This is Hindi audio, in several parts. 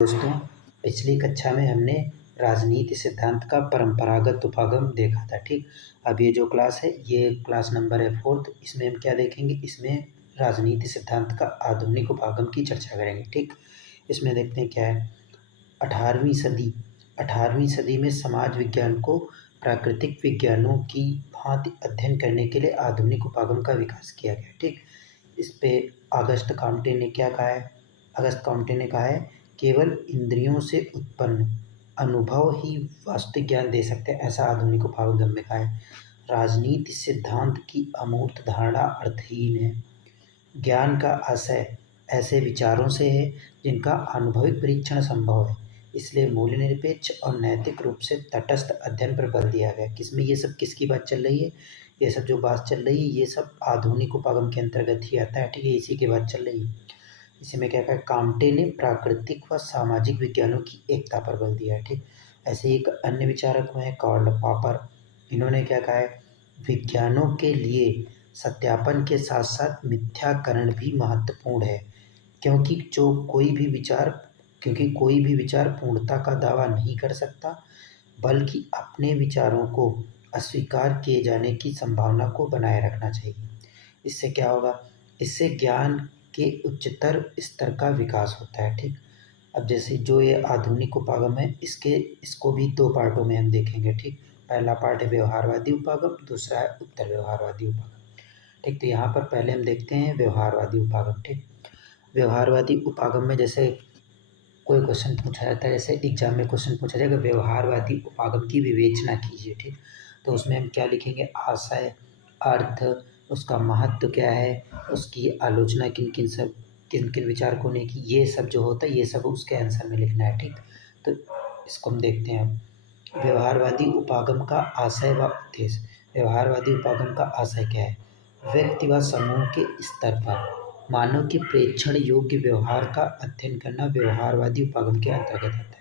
दोस्तों, पिछली कक्षा में हमने राजनीति सिद्धांत का परंपरागत उपागम देखा था। ठीक, अब ये जो क्लास है ये क्लास नंबर है 4th। इसमें हम क्या देखेंगे, इसमें राजनीति सिद्धांत का आधुनिक उपागम की चर्चा करेंगे। ठीक, इसमें देखते हैं क्या है। 18वीं सदी में समाज विज्ञान को प्राकृतिक विज्ञानों की भांति अध्ययन करने के लिए आधुनिक उपागम का विकास किया गया। ठीक, इस पे अगस्त कॉम्टे ने क्या कहा है? अगस्त कॉम्टे ने कहा है, केवल इंद्रियों से उत्पन्न अनुभव ही वास्तविक ज्ञान दे सकते हैं, ऐसा आधुनिक उपागम में कहा है। राजनीति सिद्धांत की अमूर्त धारणा अर्थहीन है। ज्ञान का आशय ऐसे विचारों से है जिनका अनुभविक परीक्षण संभव है, इसलिए मूल्य निरपेक्ष और नैतिक रूप से तटस्थ अध्ययन पर बल दिया गया। किसमें ये सब किसकी बात चल रही है? ये सब जो बात चल रही है ये सब आधुनिक उपागम के अंतर्गत ही आता है। ठीक है, इसी की बात चल रही है। इसी में क्या कहा, काम्टे ने प्राकृतिक व सामाजिक विज्ञानों की एकता पर बल दिया है। ठीक, ऐसे एक अन्य विचारक हुए हैं कार्ल पॉपर। इन्होंने क्या कहा है, विज्ञानों के लिए सत्यापन के साथ साथ मिथ्याकरण भी महत्वपूर्ण है, क्योंकि कोई भी विचार पूर्णता का दावा नहीं कर सकता, बल्कि अपने विचारों को अस्वीकार किए जाने की संभावना को बनाए रखना चाहिए। इससे क्या होगा, इससे ज्ञान के उच्चतर स्तर का विकास होता है। ठीक, अब जैसे जो ये आधुनिक उपागम है इसको भी 2 पार्टों में हम देखेंगे। ठीक, पहला पार्ट है व्यवहारवादी उपागम, दूसरा है उत्तर व्यवहारवादी उपागम। ठीक, तो यहाँ पर पहले हम देखते हैं व्यवहारवादी उपागम। ठीक, व्यवहारवादी उपागम में जैसे कोई क्वेश्चन पूछा जाता है, जैसे एग्जाम में क्वेश्चन पूछा जाएगा व्यवहारवादी उपागम की विवेचना कीजिए। ठीक, तो उसमें हम क्या लिखेंगे, आशय, अर्थ, उसका महत्व क्या है, उसकी आलोचना किन किन विचारकों ने की, ये सब जो होता है ये सब उसके आंसर में लिखना है। ठीक, तो इसको हम देखते हैं। व्यवहारवादी उपागम का आशय व उद्देश्य। व्यवहारवादी उपागम का आशय क्या है? व्यक्ति व समूह के स्तर पर मानव के प्रेक्षण योग्य व्यवहार का अध्ययन करना व्यवहारवादी उपागम के अंतर्गत आता है।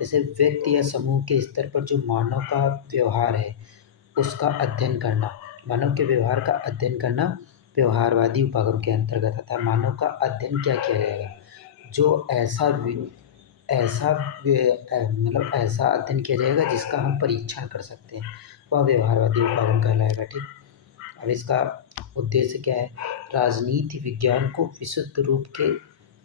जैसे व्यक्ति या समूह के स्तर पर जो मानव का व्यवहार है उसका अध्ययन करना, मानव के व्यवहार का अध्ययन करना व्यवहारवादी उपागम के अंतर्गत आता है। मानव का अध्ययन क्या किया जाएगा, जो मतलब ऐसा अध्ययन किया जाएगा जिसका हम परीक्षण कर सकते हैं, वह व्यवहारवादी उपागम कहलाएगा। ठीक, अब इसका उद्देश्य क्या है, राजनीति विज्ञान को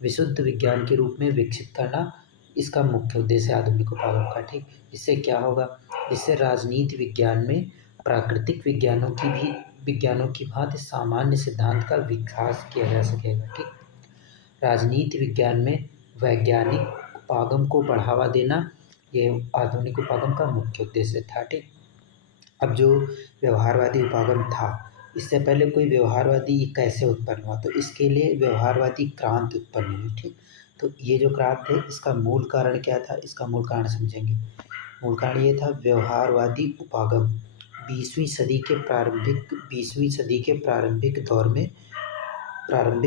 विशुद्ध विज्ञान के रूप में विकसित करना इसका मुख्य उद्देश्य है आधुनिक उपागम का। ठीक, इससे क्या होगा, इससे राजनीति विज्ञान में प्राकृतिक विज्ञानों की भांति सामान्य सिद्धांत का विकास किया जा सकेगा। ठीक, राजनीति विज्ञान में वैज्ञानिक उपागम को बढ़ावा देना ये आधुनिक उपागम का मुख्य उद्देश्य था। ठीक, अब जो व्यवहारवादी उपागम था, इससे पहले कोई व्यवहारवादी कैसे उत्पन्न हुआ, तो इसके लिए व्यवहारवादी क्रांति उत्पन्न हुई। ठीक, तो ये जो क्रांति है इसका मूल कारण क्या था, इसका मूल कारण समझेंगे। मूल कारण ये था, व्यवहारवादी उपागम 20वीं सदी के प्रारंभिक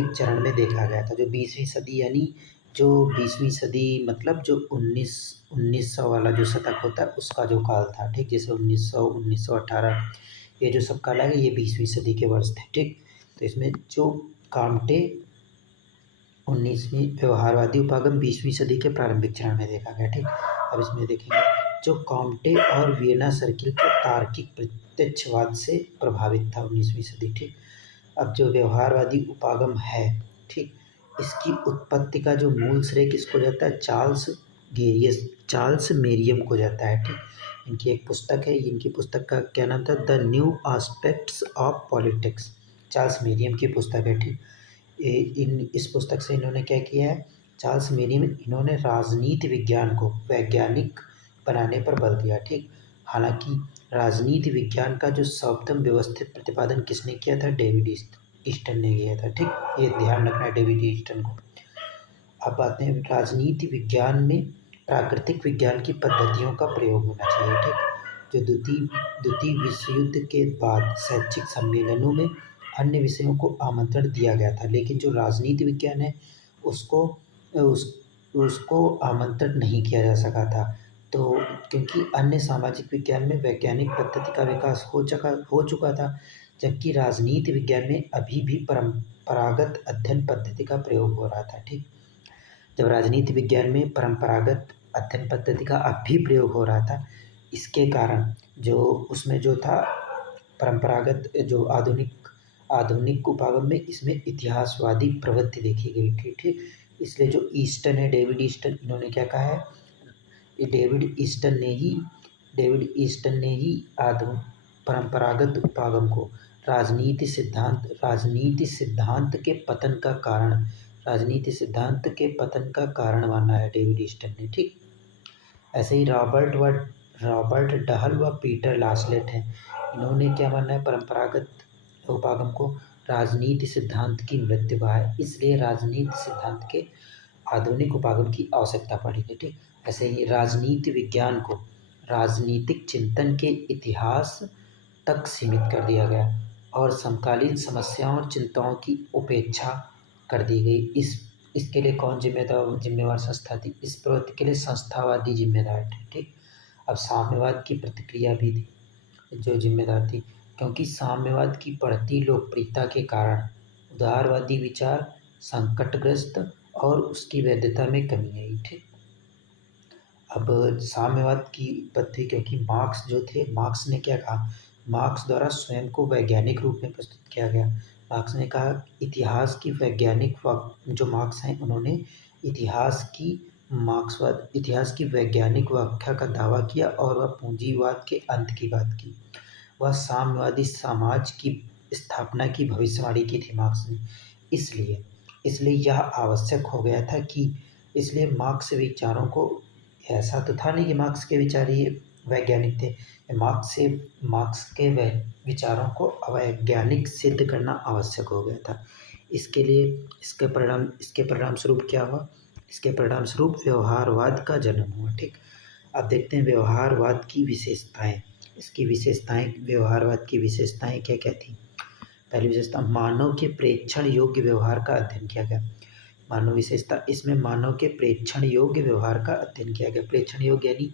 चरण में देखा गया था। जो 20वीं सदी यानी जो 20वीं सदी मतलब जो 1900 वाला जो शतक होता है उसका जो काल था। ठीक, जैसे 1918 ये जो सब काल है ये 20वीं सदी के वर्ष थे। ठीक, तो इसमें जो काम्टे 19वीं व्यवहारवादी उपागम 20वीं सदी के प्रारंभिक चरण में देखा गया। ठीक, अब इसमें देखेंगे जो काम्टे और वियना सर्किल के तार्किक प्रत्यक्षवाद से प्रभावित था 19वीं सदी। ठीक, अब जो व्यवहारवादी उपागम है, ठीक, इसकी उत्पत्ति का जो मूल श्रेय किसको जाता है, चार्ल्स मेरियम को जाता है। ठीक, इनकी एक पुस्तक है, इनकी पुस्तक का क्या नाम था, the new aspects of politics, Charles मेरियम की पुस्तक है। ठीक, इस पुस्तक से इन्होंने क्या किया है, चार्ल्स मेरियम इन्होंने राजनीति विज्ञान को वैज्ञानिक बनाने पर बल दिया। ठीक, हालांकि राजनीति विज्ञान का जो सर्वप्रथम व्यवस्थित प्रतिपादन किसने किया था, डेविड ईस्टन ने किया था। ठीक, ये ध्यान रखना है डेविड ईस्टन को। अब आते हैं राजनीति विज्ञान में प्राकृतिक विज्ञान की पद्धतियों का प्रयोग होना चाहिए। ठीक, जो द्वितीय विश्व युद्ध के बाद शैक्षिक सम्मेलनों में अन्य विषयों को आमंत्रण दिया गया था, लेकिन जो राजनीति विज्ञान है उसको आमंत्रण नहीं किया जा सका था। तो क्योंकि अन्य सामाजिक विज्ञान में वैज्ञानिक पद्धति का विकास हो चुका था, जबकि राजनीति विज्ञान में अभी भी परंपरागत अध्ययन पद्धति का प्रयोग हो रहा था। ठीक, जब राजनीति विज्ञान में परंपरागत अध्ययन पद्धति का अब भी प्रयोग हो रहा था, इसके कारण जो उसमें जो था परंपरागत जो आधुनिक आधुनिक उपागम में इसमें इतिहासवादी प्रवृत्ति देखी गई थी। ठीक, इसलिए जो ईस्टन है, डेविड ईस्टन, इन्होंने क्या कहा है, ये डेविड ईस्टन ने ही आधुनिक परंपरागत उपागम को राजनीति सिद्धांत के पतन का कारण माना है, डेविड ईस्टन ने। ठीक, ऐसे ही रॉबर्ट डहल व पीटर लासलेट हैं, इन्होंने क्या माना है, परंपरागत उपागम को राजनीति सिद्धांत की मृत्यु है, इसलिए राजनीति सिद्धांत के आधुनिक उपागम की आवश्यकता पड़ी थी। ठीक, ऐसे ही राजनीति विज्ञान को राजनीतिक चिंतन के इतिहास तक सीमित कर दिया गया और समकालीन समस्याओं और चिंताओं की उपेक्षा कर दी गई। इसके लिए कौन जिम्मेवार संस्था थी? इस प्रवृत्ति के लिए संस्थावादी जिम्मेदार थे। ठीक, अब साम्यवाद की प्रतिक्रिया भी थी जो जिम्मेदार थी, क्योंकि साम्यवाद की बढ़ती लोकप्रियता के कारण उदारवादी विचार संकटग्रस्त और उसकी वैधता में कमी आई। ठीक, अब साम्यवाद की उत्पत्ति, क्योंकि मार्क्स जो थे, मार्क्स ने क्या कहा, मार्क्स द्वारा स्वयं को वैज्ञानिक रूप में प्रस्तुत किया गया। मार्क्स ने कहा इतिहास की वैज्ञानिक जो मार्क्स हैं, उन्होंने इतिहास की वैज्ञानिक व्याख्या का दावा किया और वह पूंजीवाद के अंत की बात की। वह साम्यवादी समाज की स्थापना की भविष्यवाणी की थी मार्क्स ने। इसलिए यह आवश्यक हो गया था कि इसलिए मार्क्स विचारों को, ऐसा तो था नहीं कि मार्क्स के विचार ही वैज्ञानिक थे, मार्क्स के विचारों को अवैज्ञानिक सिद्ध करना आवश्यक हो गया था। इसके लिए इसके परिणाम स्वरूप क्या हुआ? इसके परिणाम स्वरूप व्यवहारवाद का जन्म हुआ। ठीक, अब देखते हैं व्यवहारवाद की विशेषताएं। व्यवहारवाद की विशेषताएं क्या क्या थी? पहली विशेषता, मानव के प्रेक्षण योग्य व्यवहार का अध्ययन किया गया। मानव विशेषता, इसमें मानव के प्रेक्षण योग्य व्यवहार का अध्ययन किया गया। प्रेक्षण योग्य यानी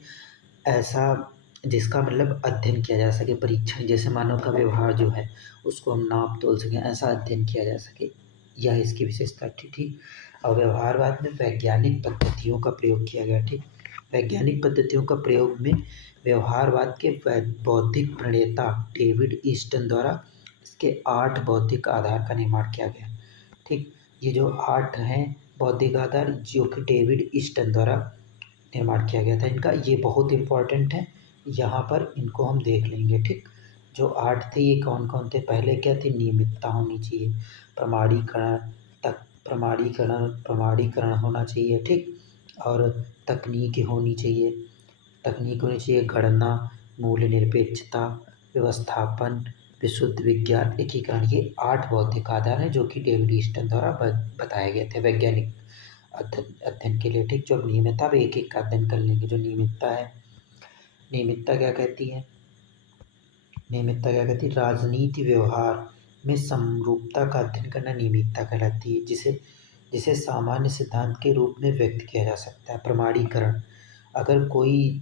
ऐसा जिसका मतलब अध्ययन किया जा सके, परीक्षण, जैसे मानव का व्यवहार जो है उसको हम नाप तोल सकें, ऐसा अध्ययन किया जा सके, यह इसकी विशेषता थी। ठीक, और व्यवहारवाद में वैज्ञानिक पद्धतियों का प्रयोग किया गया। ठीक, वैज्ञानिक पद्धतियों का प्रयोग में व्यवहारवाद के बौद्धिक प्रणेता डेविड ईस्टन द्वारा इसके 8 बौद्धिक आधार का निर्माण किया गया। ठीक, ये जो 8 हैं बौद्धिक आधार, जो कि डेविड ईस्टन द्वारा निर्माण किया गया था, इनका ये बहुत इम्पोर्टेंट है, यहाँ पर इनको हम देख लेंगे। ठीक, जो 8 थे ये कौन कौन थे? पहले क्या थे? नियमितता होनी चाहिए, प्रमाणीकरण होना चाहिए। ठीक, और तकनीक होनी चाहिए, गणना, मूल्य निरपेक्षता, व्यवस्थापन, विशुद्ध विज्ञान, एकीकरण, ये 8 बौद्धिक आधार हैं जो कि डेविड ईस्टन द्वारा बताए गए थे वैज्ञानिक अध्ययन के लिए। ठीक, जो नियमितता, अब एक एक का अध्ययन कर लेंगे। जो नियमितता है, नियमितता क्या कहती है? राजनीति व्यवहार में समरूपता का अध्ययन करना नियमितता कहलाती है, जिसे सामान्य सिद्धांत के रूप में व्यक्त किया जा सकता है। प्रमाणीकरण, अगर कोई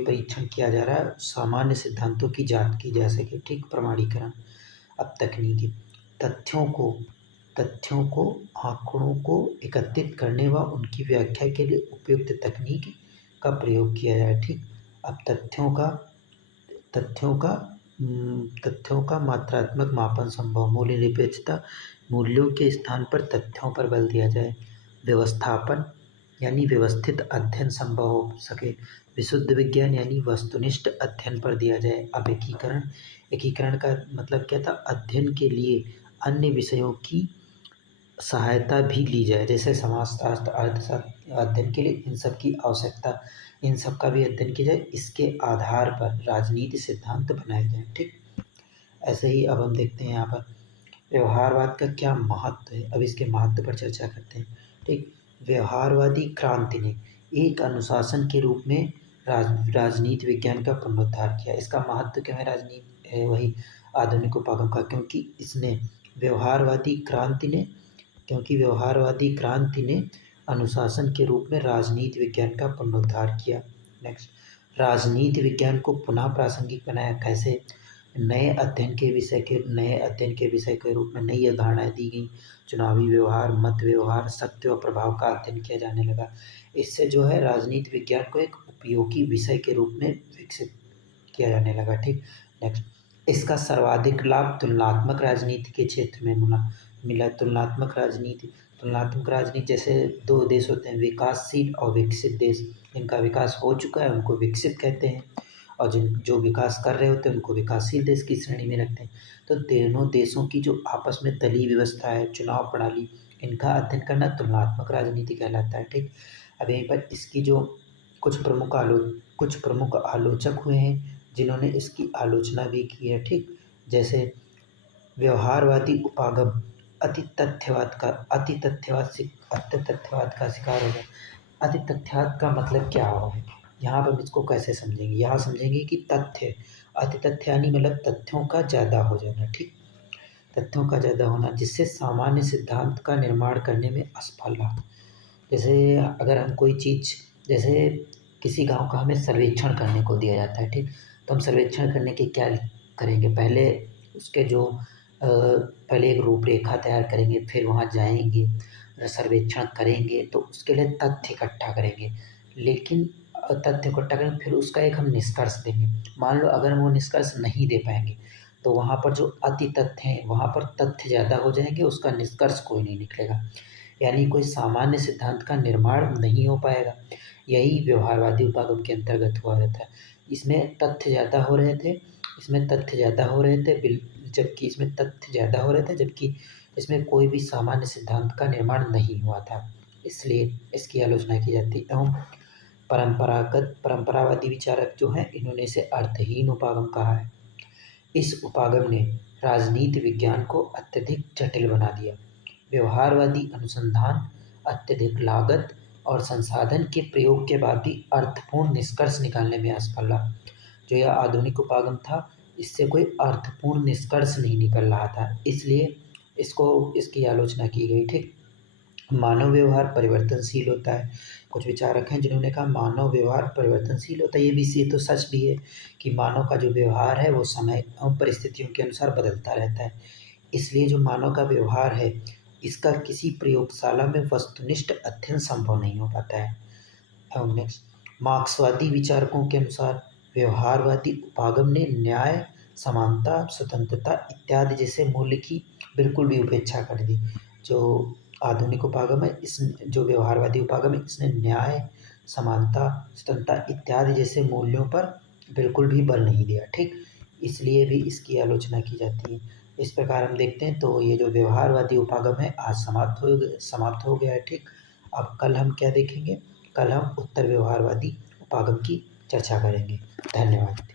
परीक्षण किया जा रहा है, सामान्य सिद्धांतों की जांच की जा सके। ठीक, प्रमाणीकरण। अब तकनीकी, तथ्यों को आंकड़ों को एकत्रित करने व उनकी व्याख्या के लिए उपयुक्त तकनीक का प्रयोग किया जाए। ठीक, अब तथ्यों का मात्रात्मक मापन संभव, मूल्य निरपेक्षता, मूल्यों के स्थान पर तथ्यों पर बल दिया जाए। व्यवस्थापन यानी व्यवस्थित अध्ययन संभव हो सके। विशुद्ध विज्ञान यानी वस्तुनिष्ठ अध्ययन पर दिया जाए। अब एकीकरण का मतलब क्या था? अध्ययन के लिए अन्य विषयों की सहायता भी ली जाए, जैसे समाजशास्त्र, अर्थशास्त्र अध्ययन के लिए इन सब की आवश्यकता, इन सब का भी अध्ययन किया जाए। इसके आधार पर राजनीति सिद्धांत बनाए जाए। ठीक, ऐसे ही अब हम देखते हैं यहाँ पर व्यवहारवाद का क्या महत्व है। अब इसके महत्व पर चर्चा करते हैं। ठीक, व्यवहारवादी क्रांति ने एक अनुशासन के रूप में राजनीति विज्ञान का पुनरुद्धार किया। इसका महत्व क्या है? राजनीति वही आधुनिक उपागम का, क्योंकि व्यवहारवादी क्रांति ने अनुशासन के रूप में राजनीति विज्ञान का पुनरुद्धार किया। नेक्स्ट, राजनीति विज्ञान को पुनः प्रासंगिक बनाया। कैसे? नए अध्ययन के विषय के रूप में नई अवधारणाएँ दी गईं। चुनावी व्यवहार, मत व्यवहार, सत्य और प्रभाव का अध्ययन किया जाने लगा। इससे जो है राजनीति विज्ञान को एक उपयोगी विषय के रूप में विकसित किया जाने लगा। ठीक, नेक्स्ट, इसका सर्वाधिक लाभ तुलनात्मक राजनीति के क्षेत्र में मिला। तुलनात्मक राजनीति जैसे दो देश होते हैं, विकासशील और विकसित देश। इनका विकास हो चुका है उनको विकसित कहते हैं, और जो विकास कर रहे होते हैं उनको विकासशील देश की श्रेणी में रखते हैं। तो दोनों देशों की जो आपस में दलीय व्यवस्था है, चुनाव प्रणाली, इनका अध्ययन करना तुलनात्मक राजनीति कहलाता है। ठीक, अब यहीं पर इसकी जो कुछ प्रमुख आलोचक हुए हैं जिन्होंने इसकी आलोचना भी की है। ठीक, जैसे व्यवहारवादी उपागम अति तथ्यवाद का शिकार हो गया। अति तथ्यवाद का मतलब क्या होगा, यहाँ पर हम इसको कैसे समझेंगे। यहाँ समझेंगे कि अति तथ्य यानी मतलब तथ्यों का ज़्यादा हो जाना। ठीक, तथ्यों का ज़्यादा होना जिससे सामान्य सिद्धांत का निर्माण करने में असफल रहा। जैसे अगर हम कोई चीज़, जैसे किसी गांव का हमें सर्वेक्षण करने को दिया जाता है। ठीक, तो हम सर्वेक्षण करने के क्या करेंगे, पहले उसके जो पहले एक रूपरेखा तैयार करेंगे, फिर वहाँ जाएंगे, सर्वेक्षण करेंगे, तो उसके लिए तथ्य इकट्ठा करेंगे। लेकिन तथ्य इकट्ठा करेंगे, फिर उसका एक हम निष्कर्ष देंगे। मान लो अगर हम वो निष्कर्ष नहीं दे पाएंगे तो वहाँ पर जो अति तथ्य हैं वहाँ पर तथ्य ज़्यादा हो जाएंगे, उसका निष्कर्ष कोई नहीं निकलेगा, यानी कोई सामान्य सिद्धांत का निर्माण नहीं हो पाएगा। यही व्यवहारवादी उपागम के अंतर्गत हुआ रहता है। इसमें तथ्य ज़्यादा हो रहे थे, जबकि इसमें कोई भी सामान्य सिद्धांत का निर्माण नहीं हुआ था, इसलिए इसकी आलोचना की जाती है। एवं परंपरावादी विचारक जो हैं इन्होंने इसे अर्थहीन उपागम कहा है। इस उपागम ने राजनीति विज्ञान को अत्यधिक जटिल बना दिया। व्यवहारवादी अनुसंधान अत्यधिक लागत और संसाधन के प्रयोग के बाद भी अर्थपूर्ण निष्कर्ष निकालने में असफल रहा। जो यह आधुनिक उपागम था, इससे कोई अर्थपूर्ण निष्कर्ष नहीं निकल रहा था, इसलिए इसकी आलोचना की गई। ठीक, मानव व्यवहार परिवर्तनशील होता है। कुछ विचारक हैं जिन्होंने कहा मानव व्यवहार परिवर्तनशील होता है। ये तो सच भी है कि मानव का जो व्यवहार है वो समय एवं परिस्थितियों के अनुसार बदलता रहता है। इसलिए जो मानव का व्यवहार है इसका किसी प्रयोगशाला में वस्तुनिष्ठ अध्ययन संभव नहीं हो पाता है। एवं नेक्स्ट, मार्क्सवादी विचारकों के अनुसार व्यवहारवादी उपागम ने न्याय, समानता, स्वतंत्रता इत्यादि जैसे मूल्य की बिल्कुल भी उपेक्षा कर दी। जो आधुनिक उपागम है, जो व्यवहारवादी उपागम है, इसने न्याय, समानता, स्वतंत्रता इत्यादि जैसे मूल्यों पर बिल्कुल भी बल नहीं दिया। ठीक, इसलिए भी इसकी आलोचना की जाती है। इस प्रकार हम देखते हैं तो ये जो व्यवहारवादी उपागम है आज समाप्त हो गया है। ठीक, अब कल हम क्या देखेंगे, कल हम उत्तर व्यवहारवादी उपागम की चर्चा करेंगे। धन्यवाद।